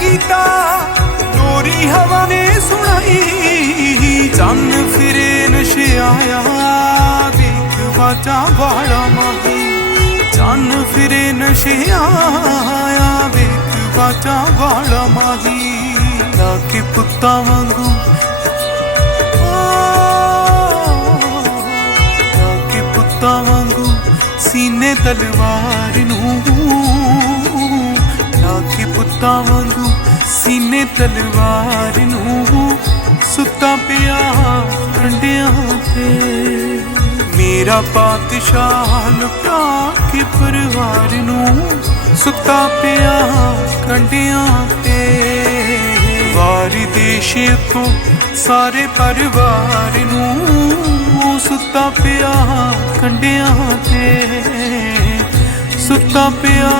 ਕੀਤਾ ਲੋਰੀ ਹਵਾ ਨੇ ਸੁਣਾਈ। ਚੰਨ ਫਿਰੇ ਨਸ਼ਿਆਇਆ, ਦੇਖ ਵਾਜਾ ਵਾਲਾ ਮਾਹੀ। ਚੰਨ ਫਿਰੇ ਨਸ਼ਿਆਇਆ ਵੇਖ ਵਾਜਾ ਵਾਲਾ ਮਾਹੀ। ਲਾ ਕੇ ਪੁੱਤਾਂ ਵਾਂਗੂ। ਲਾ ਕੇ ਪੁੱਤਾਂ ਵਾਂਗੂ। ਸੀਨੇ ਤਲਵਾਰ ਨੂੰ ਕੇ ਵਾਂਗੂ ਸੀਨੇ ਤਲਵਾਰ ਨੂੰ ਸੁੱਤਾ ਪਿਆ ਕੰਡਿਆਂ ਤੇ। ਮੇਰਾ ਪਾਤਸ਼ਾਹ ਲੁਟਾ ਕੇ ਪਰਿਵਾਰ ਨੂੰ ਸੁੱਤਾ ਪਿਆ ਕੰਡਿਆਂ ਤੇ। ਵਾਰੀ ਦੇਸ਼ ਤੋਂ ਸਾਰੇ ਪਰਿਵਾਰ ਨੂੰ ਸੁੱਤਾ ਪਿਆ ਕੰਡਿਆਂ ਤੇ। ਸੁੱਤਾ ਪਿਆ